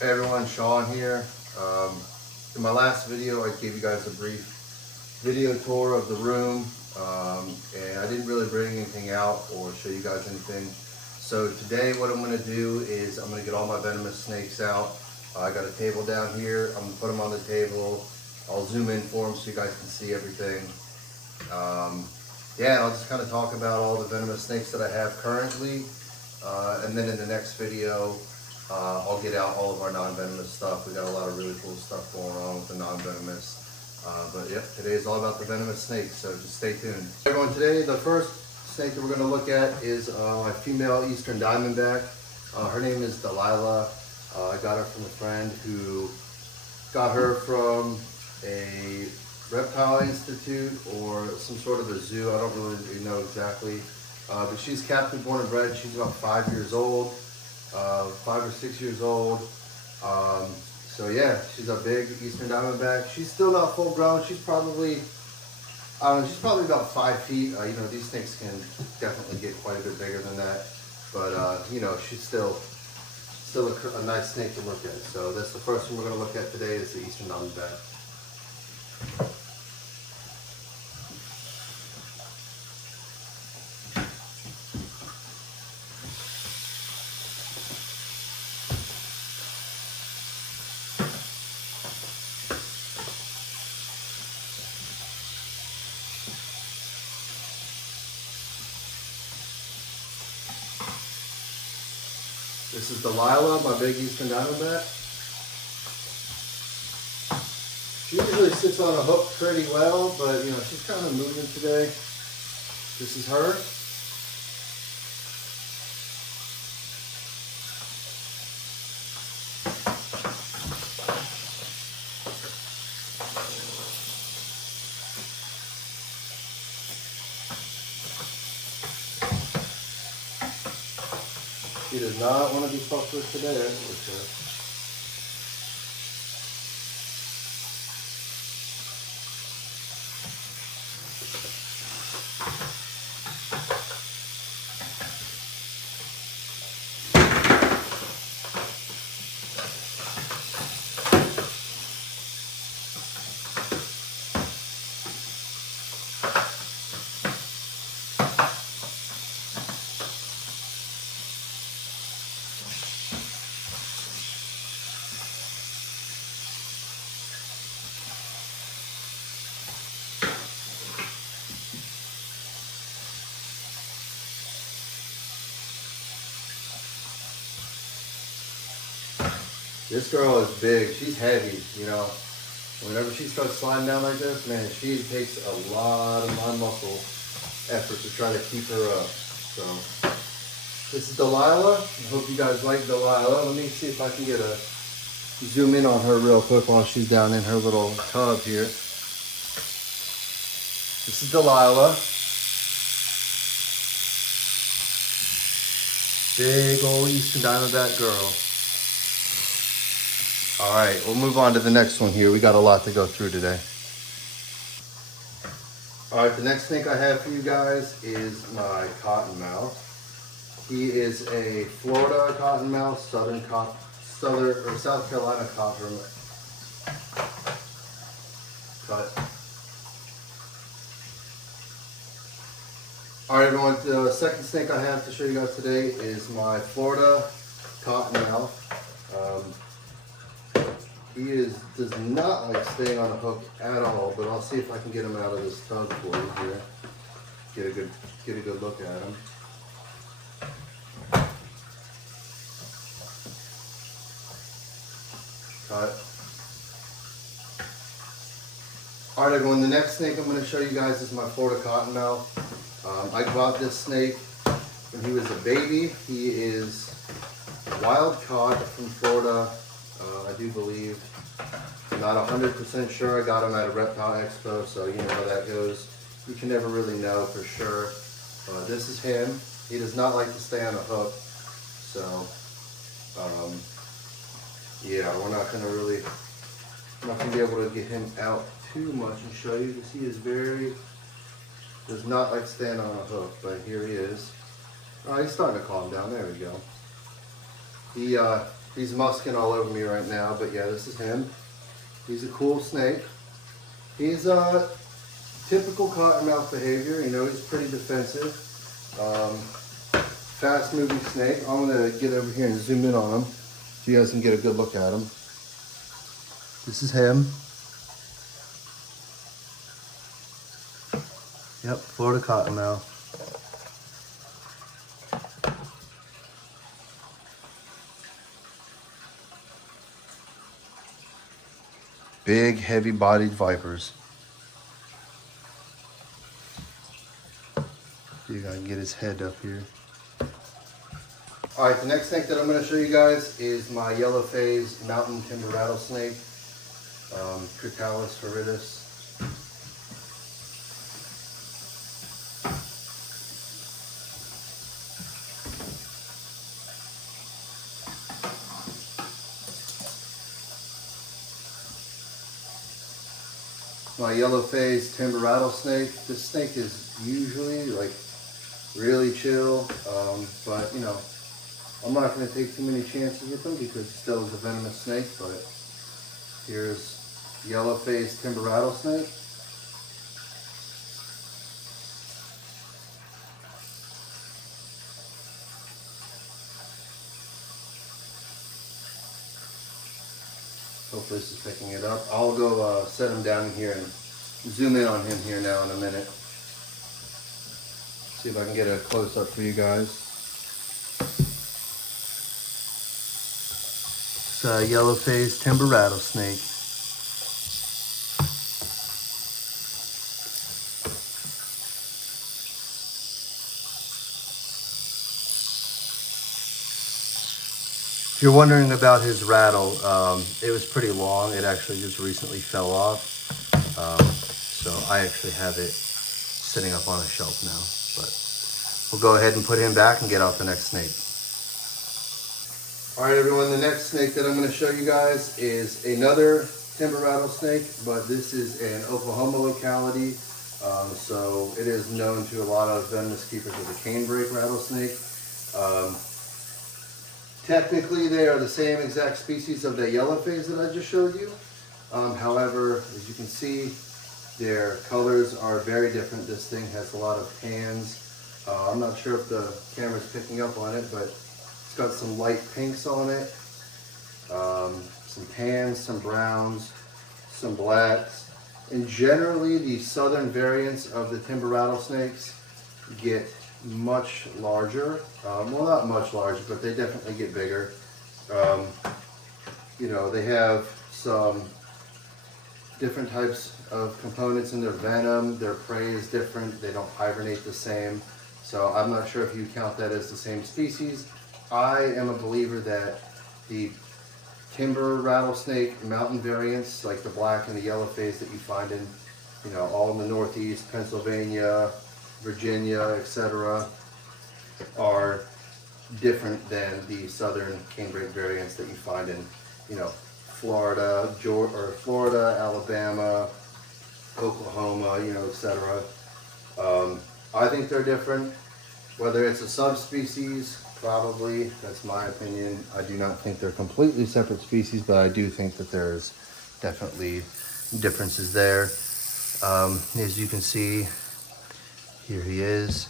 Hey everyone, Sean here. In my last video, I gave you guys a brief video tour of the room, and I didn't really bring anything out or show you guys anything. So today what I'm going to do is I'm going to get all my venomous snakes out. I got a table down here. I'm going to put them on the table. I'll zoom in for them so you guys can see everything. Yeah, I'll just kind of talk about all the venomous snakes that I have currently, and then in the next video I'll get out all of our non-venomous stuff. We got a lot of really cool stuff going on with the non-venomous. But yep, today is all about the venomous snakes, so just stay tuned. Everyone, today the first snake that we're going to look at is my female eastern diamondback. Her name is Delilah. I got her from a friend who got her from a Reptile Institute or some sort of a zoo. I don't really know exactly. But she's captive born and bred. She's about 5 years old. 5 or 6 years old. So yeah, she's a big eastern diamondback. She's still not full grown. She's probably, I don't know, she's probably about 5 feet. You know, these snakes can definitely get quite a bit bigger than that. But you know, she's still a nice snake to look at. So that's the first one we're going to look at today, is the eastern diamondback. This is Delilah, my big eastern diamondback. She usually sits on a hook pretty well, but you know, she's kind of moving today. This is her. She does not want to be fucked with today, that's for sure. This girl is big. She's heavy, you know. Whenever she starts sliding down like this, man, she takes a lot of my muscle effort to try to keep her up. So, this is Delilah. I hope you guys like Delilah. Let me see if I can get a zoom in on her real quick while she's down in her little tub here. This is Delilah. Big old eastern diamondback girl. All right, we'll move on to the next one here. We got a lot to go through today. All right, the next snake I have for you guys is my cottonmouth. He is a Florida cottonmouth, South Carolina cottonmouth. All right, everyone. The second snake I have to show you guys today is my Florida cottonmouth. He does not like staying on a hook at all, but I'll see if I can get him out of this tub for you here. Get a good look at him. Cut. All right, everyone. The next snake I'm going to show you guys is my Florida cottonmouth. I bought this snake when he was a baby. He is wild caught from Florida. I do believe. I'm not 100% sure. I got him at a Reptile Expo, so you know how that goes. You can never really know for sure. This is him. He does not like to stay on a hook, so yeah, we're not gonna be able to get him out too much and show you, because he is does not like staying on a hook. But here he is. He's starting to calm down. There we go. He's musking all over me right now, but yeah, this is him. He's a cool snake. He's typical cottonmouth behavior. You know, he's pretty defensive. Fast moving snake. I'm gonna get over here and zoom in on him so you guys can get a good look at him. This is him. Yep, Florida cottonmouth. Big, heavy-bodied vipers. See if I can get his head up here. All right, the next snake that I'm going to show you guys is my yellow phase mountain timber rattlesnake, Critalis viridis. My yellow phase timber rattlesnake. This snake is usually like really chill, but you know, I'm not going to take too many chances with him because he still is a venomous snake. But here's yellow phase timber rattlesnake. Hopefully this is picking it up. I'll go set him down here and zoom in on him here now in a minute. See if I can get a close up for you guys. It's a yellow phase timber rattlesnake. If you're wondering about his rattle, it was pretty long. It actually just recently fell off. So I actually have it sitting up on a shelf now. But we'll go ahead and put him back and get out the next snake. All right, everyone, the next snake that I'm going to show you guys is another timber rattlesnake, but this is an Oklahoma locality. So it is known to a lot of venomous keepers as a canebrake rattlesnake. Technically, they are the same exact species of the yellow phase that I just showed you. However, as you can see, their colors are very different. This thing has a lot of tans. I'm not sure if the camera's picking up on it, but it's got some light pinks on it, some tans, some browns, some blacks. And generally, the southern variants of the timber rattlesnakes get much larger. Well, not much larger, but they definitely get bigger. You know, they have some different types of components in their venom. Their prey is different. They don't hibernate the same. So I'm not sure if you count that as the same species. I am a believer that the timber rattlesnake mountain variants, like the black and the yellow phase that you find in, you know, all in the Northeast, Pennsylvania, Virginia, etc., are different than the southern canebrake variants that you find in, you know, Florida, Alabama, Oklahoma, you know, etc. I think they're different. Whether it's a subspecies, probably, that's my opinion. I do not think they're completely separate species, but I do think that there's definitely differences there. As you can see, here he is.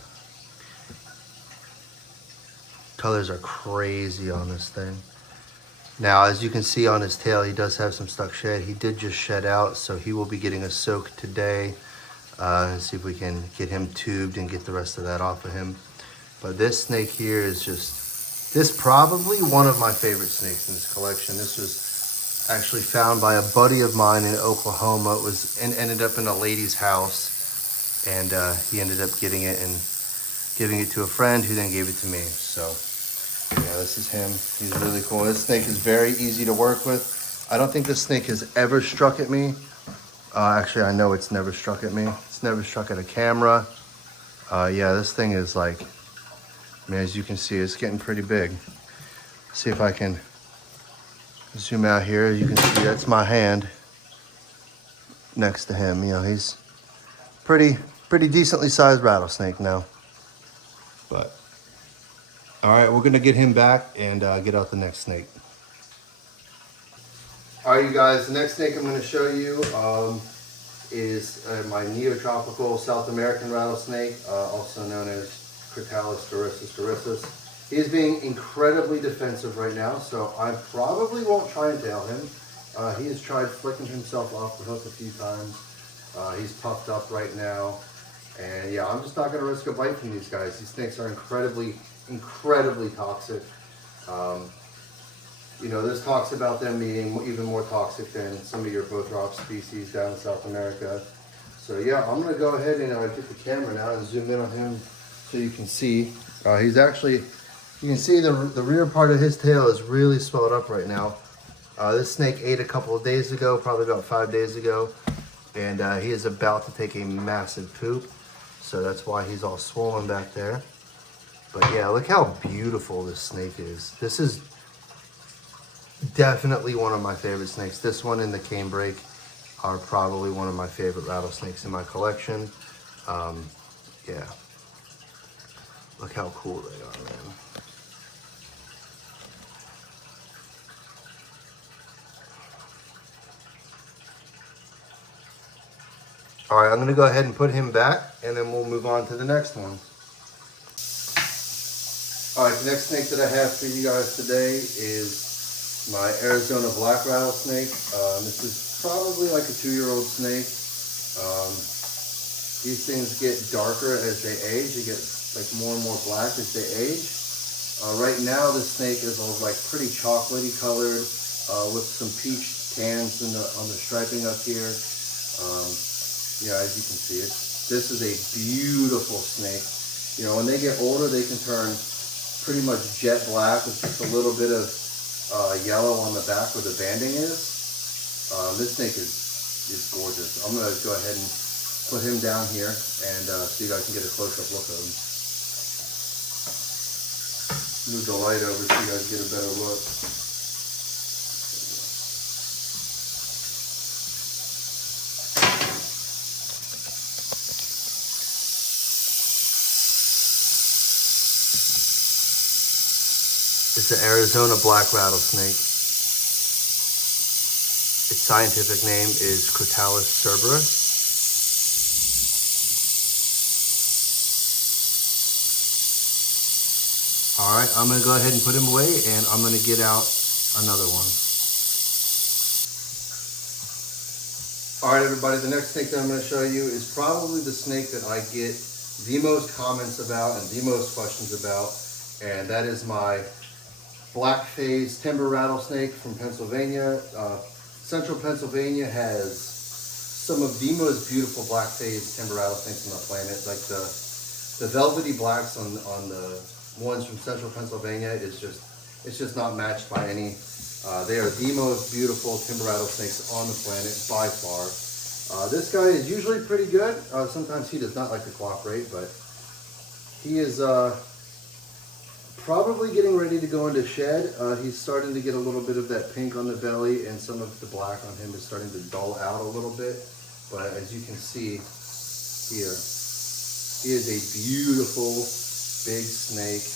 Colors are crazy on this thing. Now, as you can see on his tail, he does have some stuck shed. He did just shed out, so he will be getting a soak today. And see if we can get him tubed and get the rest of that off of him. But this snake here is just, this probably one of my favorite snakes in this collection. This was actually found by a buddy of mine in Oklahoma. It was ended up in a lady's house, and he ended up getting it and giving it to a friend who then gave it to me. So yeah, this is him. He's really cool. This snake is very easy to work with. I don't think this snake has ever struck at me. Actually, I know it's never struck at me. It's never struck at a camera. Yeah, this thing is like, I mean, as you can see, it's getting pretty big. See if I can zoom out here. As you can see, that's my hand next to him. You know, he's pretty decently sized rattlesnake now. But all right, we're gonna get him back and get out the next snake. All right, you guys, the next snake I'm going to show you is my Neotropical South American rattlesnake, also known as Reptile dorissus. He is being incredibly defensive right now, so I probably won't try and tail him. He has tried flicking himself off the hook a few times. He's puffed up right now. And yeah, I'm just not going to risk a bite from these guys. These snakes are incredibly toxic. You know, there's talks about them being even more toxic than some of your Bothrops species down in South America. So yeah, I'm going to go ahead and get the camera now and zoom in on him so you can see. He's actually, you can see the rear part of his tail is really swelled up right now. This snake ate a couple of days ago, probably about 5 days ago. And he is about to take a massive poop. So that's why he's all swollen back there. But yeah, look how beautiful this snake is. This is definitely one of my favorite snakes. This one and the canebrake are probably one of my favorite rattlesnakes in my collection. Yeah. Look how cool they are, man. All right, I'm gonna go ahead and put him back and then we'll move on to the next one. All right, the next snake that I have for you guys today is my Arizona black rattlesnake. This is probably like a 2-year-old snake. These things get darker as they age. They get like more and more black as they age. Right now, this snake is all like pretty chocolatey colored with some peach tans on the striping up here. Yeah, as you can see it. This is a beautiful snake. You know, when they get older, they can turn pretty much jet black with just a little bit of yellow on the back where the banding is. This snake is gorgeous. I'm gonna go ahead and put him down here and so you guys can get a close-up look of him. Move the light over so you guys get a better look. It's an Arizona black rattlesnake. Its scientific name is Crotalus cerberus. All right, I'm gonna go ahead and put him away and I'm gonna get out another one. All right, everybody, the next snake that I'm gonna show you is probably the snake that I get the most comments about and the most questions about, and that is my black phase timber rattlesnake from Pennsylvania. Central Pennsylvania has some of the most beautiful black phase timber rattlesnakes on the planet. Like the velvety blacks on the ones from Central Pennsylvania is just not matched by any. They are the most beautiful timber rattlesnakes on the planet by far. This guy is usually pretty good. Sometimes he does not like to cooperate, but he is probably getting ready to go into shed. He's starting to get a little bit of that pink on the belly, and some of the black on him is starting to dull out a little bit. But as you can see here, he is a beautiful big snake.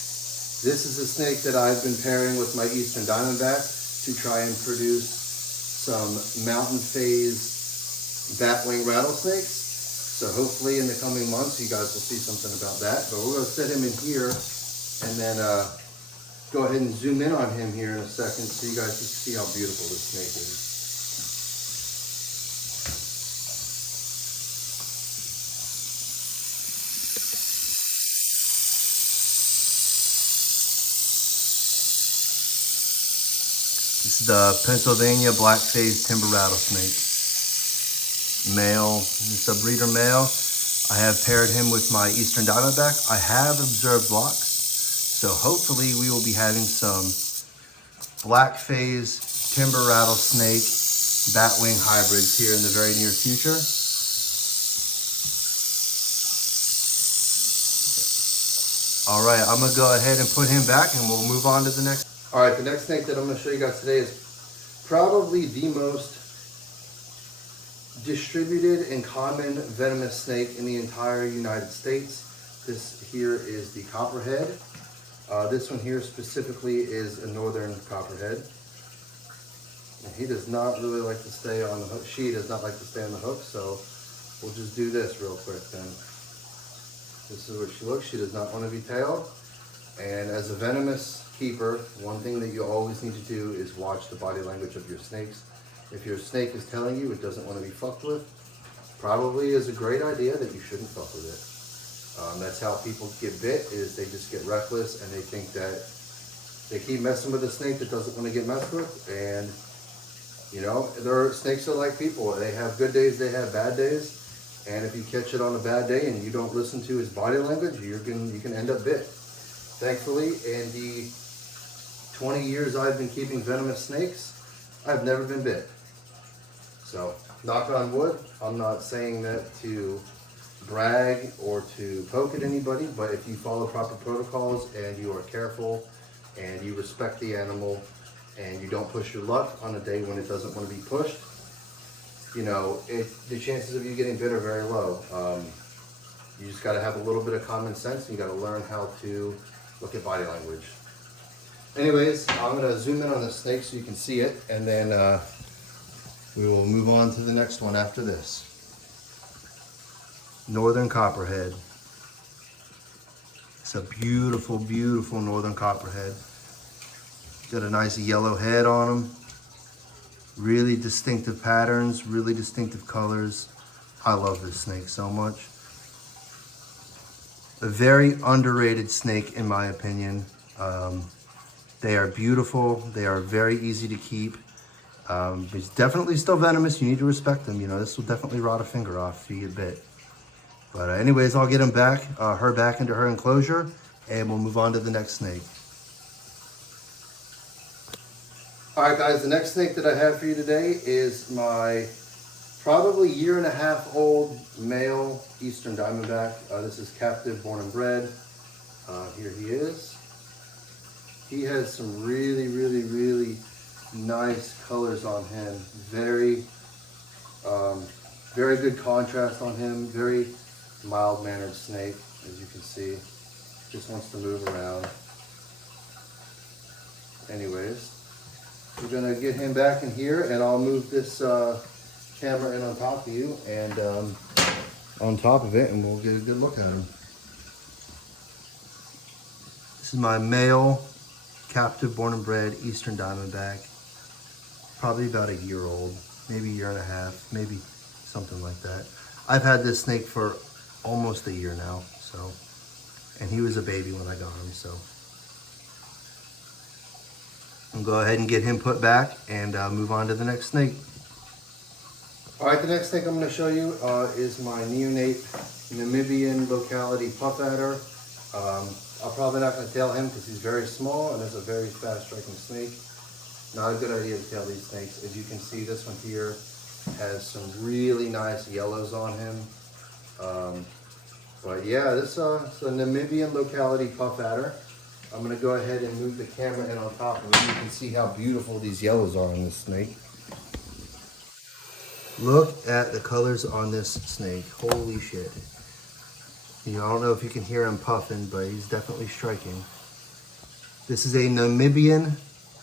This is a snake that I've been pairing with my eastern diamondback to try and produce some mountain phase batwing rattlesnakes. So hopefully in the coming months you guys will see something about that. But we're going to set him in here and then go ahead and zoom in on him here in a second so you guys can see how beautiful this snake is. This is the Pennsylvania black phase timber rattlesnake. Male, it's a breeder male. I have paired him with my eastern diamondback. I have observed blocks. So hopefully we will be having some black phase timber rattlesnake batwing hybrids here in the very near future. All right, I'm gonna go ahead and put him back and we'll move on to the next. All right, the next snake that I'm gonna show you guys today is probably the most distributed and common venomous snake in the entire United States. This here is the copperhead. This one here specifically is a northern copperhead. And he does not really like to stay on the hook. She does not like to stay on the hook, so we'll just do this real quick then. This is what she looks. She does not want to be tailed. And as a venomous keeper, one thing that you always need to do is watch the body language of your snakes. If your snake is telling you it doesn't want to be fucked with, probably is a great idea that you shouldn't fuck with it. That's how people get bit, is they just get reckless and they think that they keep messing with a snake that doesn't want to get messed with. And you know, snakes are like people. They have good days, they have bad days. And if you catch it on a bad day and you don't listen to his body language, you can end up bit. Thankfully, in the 20 years I've been keeping venomous snakes, I've never been bit. So, knock on wood. I'm not saying that to brag or to poke at anybody, but if you follow proper protocols and you are careful and you respect the animal and you don't push your luck on a day when it doesn't want to be pushed, you know, the chances of you getting bit are very low. You just got to have a little bit of common sense and you got to learn how to look at body language. Anyways, I'm going to zoom in on the snake so you can see it, and then we will move on to the next one after this. Northern copperhead. It's a beautiful, beautiful northern copperhead. Got a nice yellow head on him. Really distinctive patterns, really distinctive colors. I love this snake so much. A very underrated snake in my opinion. They are beautiful, they are very easy to keep. It's definitely still venomous, you need to respect them. You know, this will definitely rot a finger off if you get bit. But anyways, I'll get him back, her back into her enclosure, and we'll move on to the next snake. All right guys, the next snake that I have for you today is my probably 1.5 old male eastern diamondback. This is captive, born and bred. Here he is. He has some really, really, really nice colors on him. Very, very good contrast on him. Very mild-mannered snake, as you can see. Just wants to move around. Anyways, we're gonna get him back in here, and I'll move this camera in on top of you and on top of it, and we'll get a good look at him. This is my male captive, born and bred eastern diamondback. Probably about 1 year old, maybe 1.5 years, maybe something like that. I've had this snake for almost 1 year now, so, and he was a baby when I got him, so. I'll go ahead and get him put back and move on to the next snake. All right, the next snake I'm going to show you is my neonate Namibian locality puff adder. I'm probably not going to tail him because he's very small and is a very fast striking snake. Not a good idea to tail these snakes. As you can see, this one here has some really nice yellows on him. But yeah, this is a Namibian locality puff adder. I'm going to go ahead and move the camera in on top of it. You can see how beautiful these yellows are on this snake. Look at the colors on this snake. Holy shit. You know, I don't know if you can hear him puffing, but he's definitely striking. This is a Namibian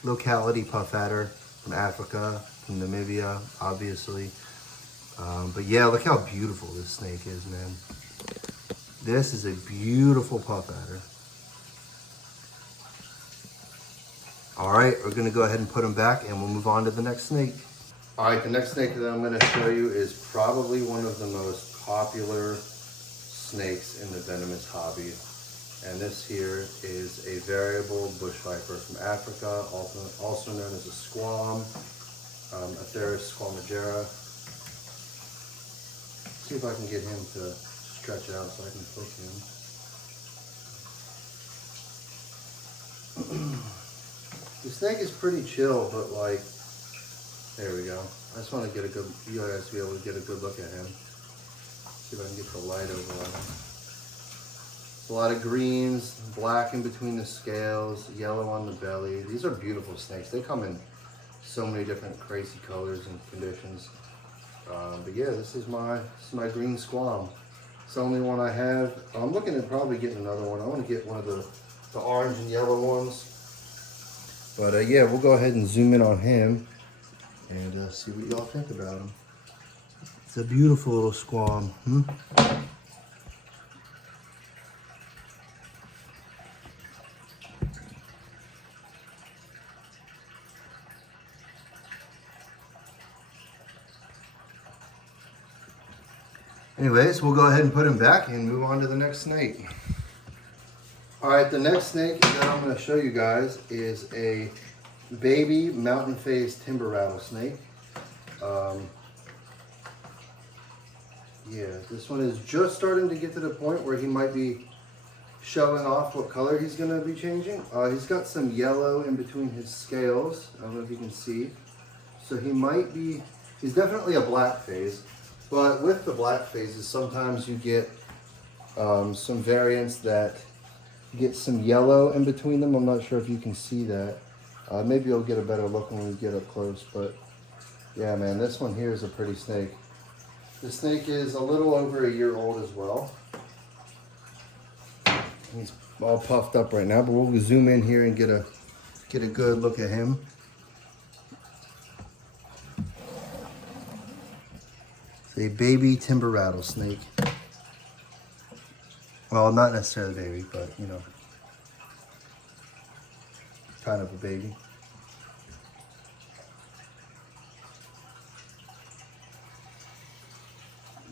locality puff adder from Africa, from Namibia, obviously. But yeah, look how beautiful this snake is, man. This is a beautiful puff adder. All right, we're gonna go ahead and put him back and we'll move on to the next snake. All right, the next snake that I'm gonna show you is probably one of the most popular snakes in the venomous hobby. And this here is a variable bush viper from Africa, also known as a squam, Atheris squamigera. See if I can get him to stretch out so I can poke him. The snake is pretty chill, but like, there we go. I just want to get a good, you guys to be able to get a good look at him. See if I can get the light over on him. It's a lot of greens, black in between the scales, yellow on the belly. These are beautiful snakes. They come in so many different crazy colors and conditions. But yeah, this is my green squam. It's the only one I have. I'm looking at probably getting another one. I want to get one of the orange and yellow ones. But yeah, we'll go ahead and zoom in on him. and see what y'all think about him. It's a beautiful little squam. Anyways, we'll go ahead and put him back and move on to the next snake. All right, the next snake that I'm going to show you guys is a baby mountain phase timber rattlesnake. Yeah, this one is just starting to get to the point where he might be showing off what color he's going to be changing. He's got some yellow in between his scales. I don't know if you can see. So he might be, he's definitely a black phase. But with the black phases, sometimes you get some variants that get some yellow in between them. I'm not sure if you can see that. Maybe you'll get a better look when we get up close. But yeah, man, this one here is a pretty snake. The snake is a little over a year old as well. He's all puffed up right now, but we'll zoom in here and get a good look at him. A baby timber rattlesnake. Well, not necessarily baby, but you know, kind of a baby.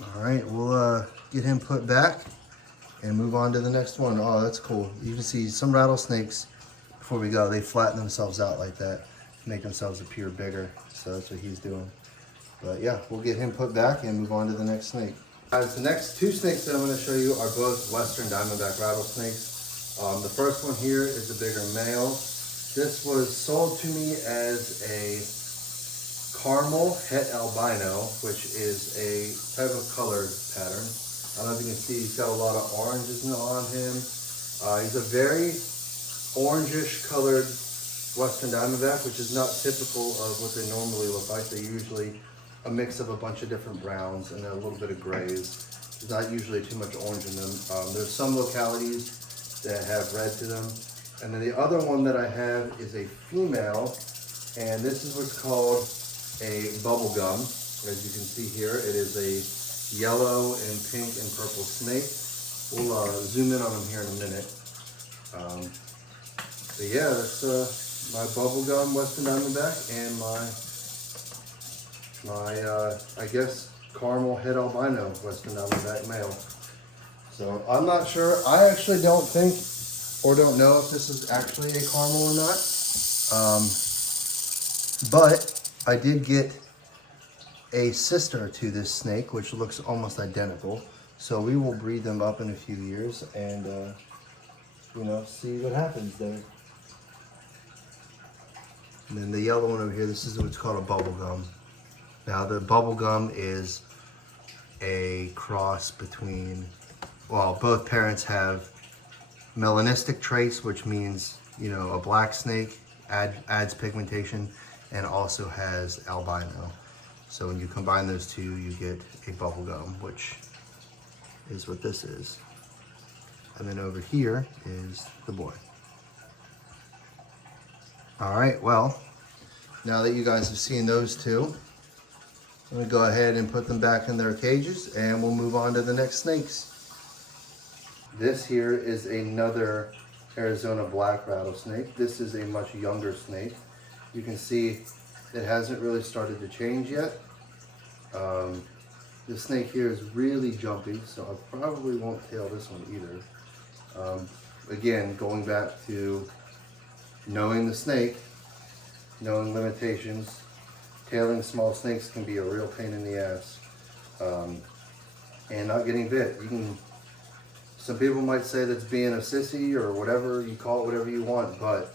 All right, we'll get him put back and move on to the next one. Oh, that's cool. You can see some rattlesnakes, before we go, they flatten themselves out like that to make themselves appear bigger. So that's what he's doing. But yeah, we'll get him put back and move on to the next snake. Guys, the next two snakes that I'm going to show you are both western diamondback rattlesnakes. The first one here is a bigger male. This was sold to me as a caramel het albino, which is a type of colored pattern. I don't know if you can see, he's got a lot of oranges on him. He's a very orangish colored western diamondback, which is not typical of what they normally look like. They're usually a mix of a bunch of different browns and a little bit of grays. There's not usually too much orange in them. There's some localities that have red to them. And then the other one that I have is a female, and this is what's called a bubblegum. As you can see here, it is a yellow and pink and purple snake. We'll zoom in on him here in a minute. But yeah, that's my bubblegum western diamondback and my I guess caramel het albino western diamondback male. So I'm not sure. I actually don't think or don't know if this is actually a caramel or not. But I did get a sister to this snake, which looks almost identical. So we will breed them up in a few years and you know, see what happens there. And then the yellow one over here, this is what's called a bubblegum. Now the bubblegum is a cross between, well, both parents have melanistic traits, which means, you know, a black snake adds pigmentation and also has albino. So when you combine those two, you get a bubblegum, which is what this is. And then over here is the boy. All right, well, now that you guys have seen those two, I'm gonna go ahead and put them back in their cages and we'll move on to the next snakes. This here is another Arizona black rattlesnake. This is a much younger snake. You can see it hasn't really started to change yet. This snake here is really jumpy, so I probably won't tail this one either. Again, going back to knowing the snake, knowing limitations, tailing small snakes can be a real pain in the ass. And not getting bit. Some people might say that's being a sissy or whatever, you call it whatever you want, but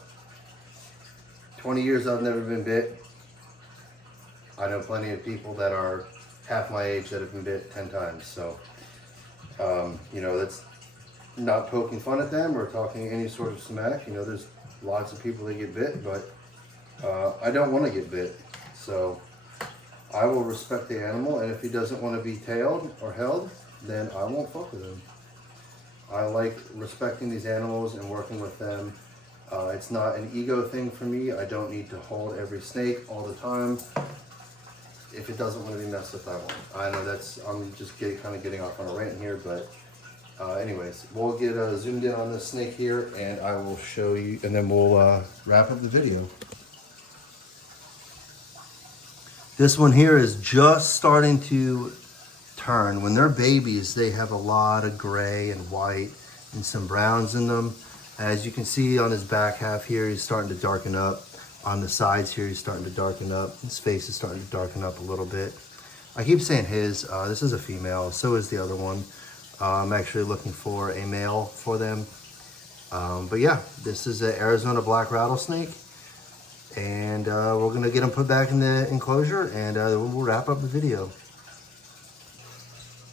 20 years I've never been bit. I know plenty of people that are half my age that have been bit 10 times. So, you know, that's not poking fun at them or talking any sort of smack. You know, there's lots of people that get bit, but I don't want to get bit. So I will respect the animal, and if he doesn't want to be tailed or held, then I won't fuck with him. I like respecting these animals and working with them. It's not an ego thing for me. I don't need to hold every snake all the time. if it doesn't want to be messed with, I won't. I know I'm just kind of getting off on a rant here, but anyways, we'll get zoomed in on this snake here, and I will show you, and then we'll wrap up the video. This one here is just starting to turn. When they're babies, they have a lot of gray and white and some browns in them. As you can see on his back half here, he's starting to darken up. On the sides here, he's starting to darken up. His face is starting to darken up a little bit. I keep saying his. This is a female. So is the other one. I'm actually looking for a male for them. But yeah, this is an Arizona black rattlesnake. And we're going to get them put back in the enclosure, and we'll wrap up the video.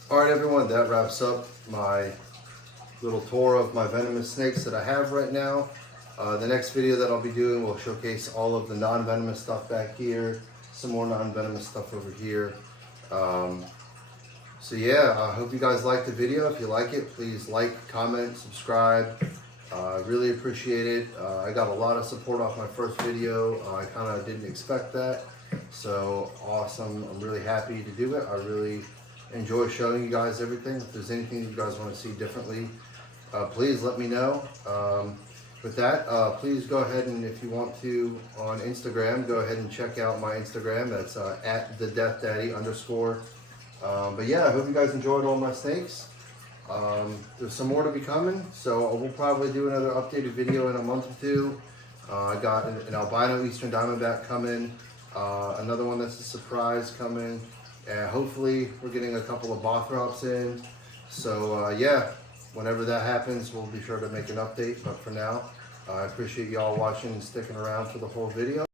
All right, everyone, that wraps up my little tour of my venomous snakes that I have right now. The next video that I'll be doing will showcase all of the non-venomous stuff back here, some more non-venomous stuff over here. So yeah, I hope you guys liked the video. If you like it, please like, comment, subscribe. Really appreciate it. I got a lot of support off my first video. I kind of didn't expect that. So awesome. I'm really happy to do it. I really enjoy showing you guys everything. If there's anything you guys want to see differently, please let me know. With that, please go ahead, and if you want to on Instagram, go ahead and check out my Instagram. That's at @thedeathdaddy_. But yeah, I hope you guys enjoyed all my snakes. There's some more to be coming, so we'll probably do another updated video in a month or two. I got an albino eastern diamondback coming, another one that's a surprise coming, and hopefully we're getting a couple of bothrops in. So yeah, whenever that happens, we'll be sure to make an update. But for now, I appreciate y'all watching and sticking around for the whole video.